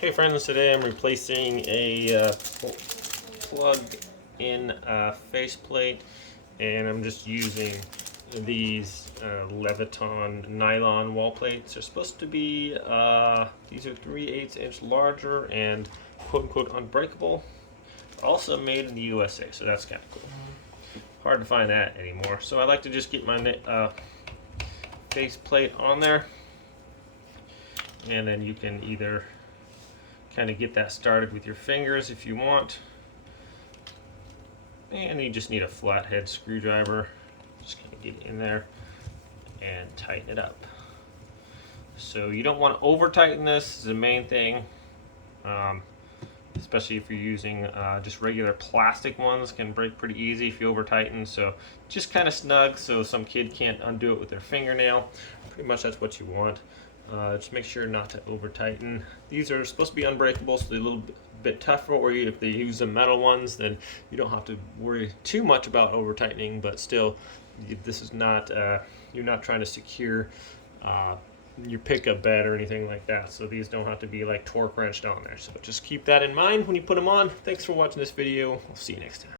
Hey friends, today I'm replacing a plug-in faceplate, and I'm just using these Leviton nylon wall plates. They're supposed to be, these are 3/8 inch larger and quote-unquote unbreakable. Also made in the USA, so that's kind of cool. Hard to find that anymore. So I like to just get my faceplate on there, and then you can either kind of get that started with your fingers if you want, and you just need a flathead screwdriver. Just kind of get in there and tighten it up. So you don't want to over tighten this is the main thing, especially if you're using just regular plastic ones. Can break pretty easy if you over tighten. So just kind of snug so some kid can't undo it with their fingernail. Pretty much that's what you want. Just make sure not to over tighten. These are supposed to be unbreakable, so they're a little bit tougher, or if they use the metal ones, then you don't have to worry too much about over tightening, but still, this is not, you're not trying to secure your pickup bed or anything like that, so these don't have to be like torque wrenched on there. So just keep that in mind when you put them on. Thanks for watching this video. I'll see you next time.